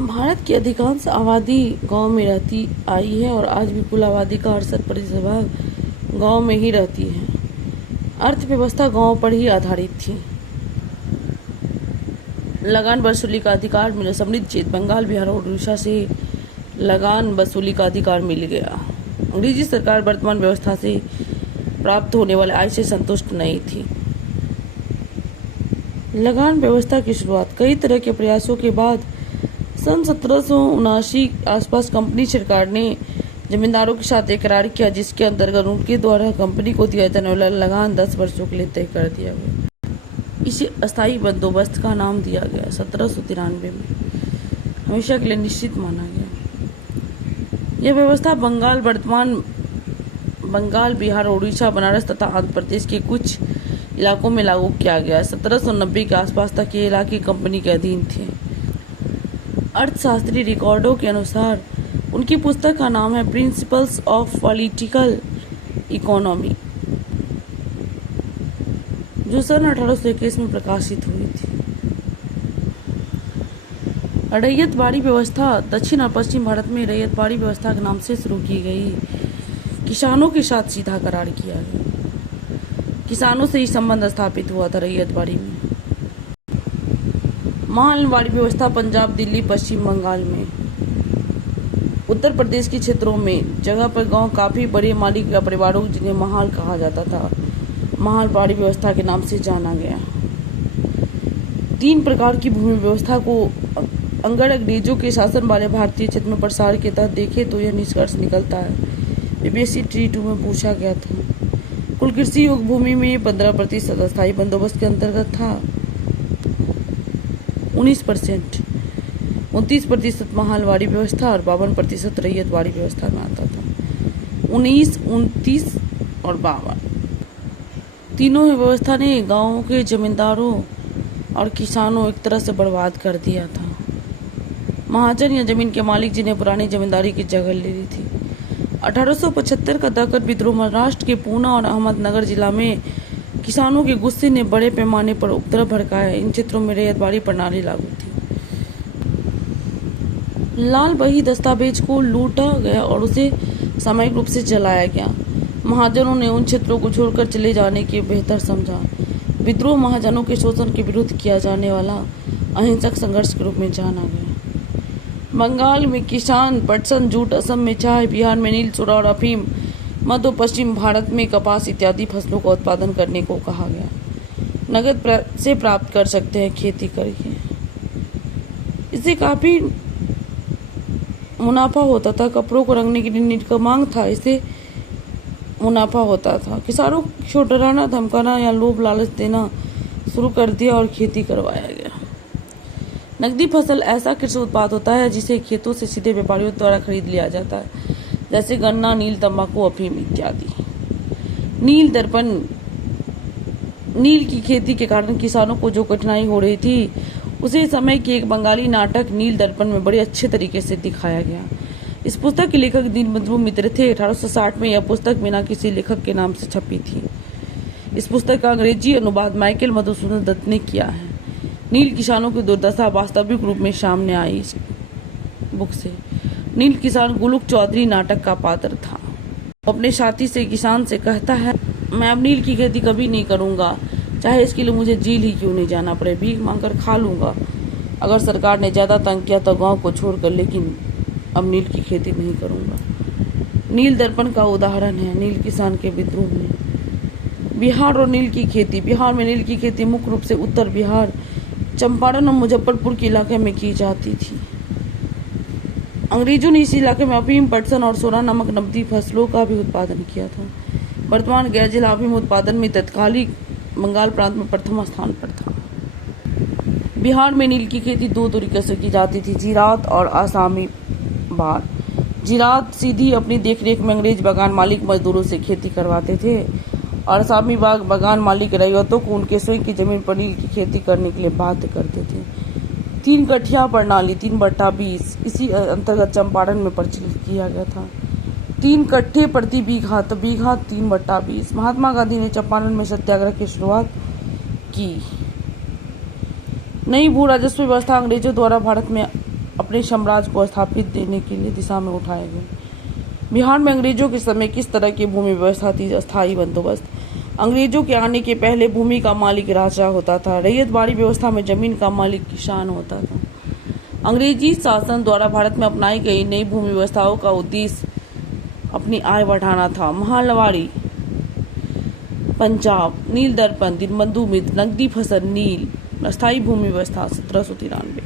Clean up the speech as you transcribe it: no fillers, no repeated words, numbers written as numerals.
भारत की अधिकांश आबादी गांव में रहती आई है और आज भी कुल आबादी का 68% भाग गांव में ही रहती है। अर्थव्यवस्था गांव पर ही आधारित थी। लगान वसूली का अधिकार मिला समृद्ध क्षेत्र बंगाल, बिहार और उड़ीसा से लगान वसूली का अधिकार मिल गया। अंग्रेजी सरकार वर्तमान व्यवस्था से प्राप्त होने वाले आय से संतुष्ट नहीं थी। लगान व्यवस्था की शुरुआत कई तरह के प्रयासों के बाद सन 1779 आसपास कंपनी सरकार ने जमींदारों के साथ एक करार किया, जिसके अंतर्गत उनके द्वारा कंपनी को दिया जाने वाला लगान 10 वर्षों के लिए तय कर दिया गया। इसे अस्थायी बंदोबस्त का नाम दिया गया। 1793 में हमेशा के लिए निश्चित माना गया। यह व्यवस्था वर्तमान बंगाल, बिहार, उड़ीसा, बनारस तथा आंध्र प्रदेश के कुछ इलाकों में लागू किया गया। 1790 के आसपास तक ये इलाके कंपनी के अधीन थे। अर्थशास्त्री रिकॉर्डों के अनुसार उनकी पुस्तक का नाम है प्रिंसिपल्स ऑफ पॉलिटिकल इकोनॉमी, जो सन 1821 में प्रकाशित हुई थी। रैयतवाड़ी व्यवस्था दक्षिण और पश्चिम भारत में रैयतवाड़ी व्यवस्था के नाम से शुरू की गई। किसानों के साथ सीधा करार किया गया। किसानों से ही संबंध स्थापित हुआ था रैयतवाड़ी में। महालवाड़ी व्यवस्था पंजाब, दिल्ली, पश्चिम बंगाल में, उत्तर प्रदेश के क्षेत्रों में जगह पर गांव काफी बड़े मालिक या परिवारों जिन्हें महाल कहा जाता था, महालवाड़ी व्यवस्था के नाम से जाना गया। 3 प्रकार की भूमि व्यवस्था को अगर अंग्रेजों के शासन वाले भारतीय क्षेत्र में प्रसार के तहत देखे तो यह निष्कर्ष निकलता है। BBC Tree 2 में पूछा गया था। कुल कृषि योग्य भूमि में 15% अस्थायी बंदोबस्त के अंतर्गत था, 19%, 29% महालवाड़ी व्यवस्था और 52% रैयतवाड़ी व्यवस्था में आता था। 19, 29 और 52 तीनों व्यवस्था ने गांवों के जमींदारों और किसानों एक तरह से बर्बाद कर दिया था। महाजन या जमीन के मालिक जिन्हें पुरानी जमींदारी की जगह ले ली थी। 1875 का दक्कन विद्रोह महाराष्ट्र के पूना और अहमदनगर जिला में किसानों के गुस्से ने बड़े पैमाने पर उपद्रव भड़काया। इन क्षेत्रों में रैयतवाड़ी प्रणाली लागू थी। लाल बही दस्तावेज को लूटा गया और उसे सामयिक रूप से जलाया गया। महाजनों ने उन क्षेत्रों को छोड़कर चले जाने के बेहतर समझा। विद्रोह महाजनों के शोषण के विरुद्ध किया जाने वाला अहिंसक संघर्ष के रूप में जाना गया। बंगाल में किसान पटसन, जूट, असम में चाय, बिहार में नील, सुरा और अफीम, मध्य और पश्चिम भारत में कपास इत्यादि फसलों का उत्पादन करने को कहा गया। नगद से प्राप्त कर सकते हैं खेती करके। इससे काफी मुनाफा होता था। कपड़ों को रंगने के लिए नील का मांग था, इससे मुनाफा होता था। किसानों को डराना, धमकाना या लोभ लालच देना शुरू कर दिया और खेती करवाया गया। नकदी फसल ऐसा कृषि उत्पाद होता है जिसे खेतों से सीधे व्यापारियों द्वारा खरीद लिया जाता है, जैसे गन्ना, नील, तंबाकू, अफीम इत्यादि। नील की खेती के कारण किसानों को जो कठिनाई हो रही थी उसे समय के एक बंगाली नाटक नील दर्पण में बड़े अच्छे तरीके से दिखाया गया। इस पुस्तक के लेखक दीनबंधु मित्र थे। 1860 में यह पुस्तक बिना किसी लेखक के नाम से छपी थी। इस पुस्तक का अंग्रेजी अनुवाद माइकल मधुसूदन दत्त ने किया है। नील किसानों की दुर्दशा वास्तविक रूप में सामने आई इस बुक से। नील किसान गुलुक चौधरी नाटक का पात्र था। अपने साथी से किसान से कहता है, मैं अब नील की खेती कभी नहीं करूंगा, चाहे इसके लिए मुझे जेल ही क्यों नहीं जाना पड़े, भीख मांगकर खा लूंगा। अगर सरकार ने ज्यादा तंग किया तो गांव को छोड़कर, लेकिन अब नील की खेती नहीं करूंगा। नील दर्पण का उदाहरण है नील किसान के विद्रोह में। बिहार और नील की खेती। बिहार में नील की खेती मुख्य रूप से उत्तर बिहार, चंपारण और मुजफ्फरपुर के इलाके में की जाती थी। अंग्रेजों ने इस इलाके में अफीम, पटसन और सोना नामक नकदी फसलों का भी उत्पादन किया था। वर्तमान गैर जिला अफीम उत्पादन में तत्कालीन बंगाल प्रांत में प्रथम स्थान पर था। बिहार में नील की खेती 2 तरीके से की जाती थी, जीरात और आसामी बाग। जीरात सीधी अपनी देखरेख में अंग्रेज बागान मालिक मजदूरों से खेती करवाते थे और आसामी बाग बागान मालिक रैयतों को उनके स्वयं की जमीन पर नील की खेती करने के लिए बाध्य करते थे। 3 कठिया प्रणाली 3/20 इसी अंतर्गत चंपारण में प्रचलित किया गया था। 3 कट्ठे प्रति बीघा, तो बीघा 3/20। महात्मा गांधी ने चंपारण में सत्याग्रह की शुरुआत की। नई भू राजस्व व्यवस्था अंग्रेजों द्वारा भारत में अपने साम्राज्य को स्थापित देने के लिए दिशा में उठाए गए। बिहार में अंग्रेजों के समय किस तरह की भूमि व्यवस्था थी? अस्थायी बंदोबस्त। अंग्रेजों के आने के पहले भूमि का मालिक राजा होता था। रैयतवाड़ी व्यवस्था में जमीन का मालिक किसान होता था। अंग्रेजी शासन द्वारा भारत में अपनाई गई नई भूमि व्यवस्थाओं का उद्देश्य अपनी आय बढ़ाना था। महालवाड़ी, पंजाब, नील दर्पण, दीनबंधु मित्र, नकदी फसल, नील, अस्थायी भूमि व्यवस्था 1793।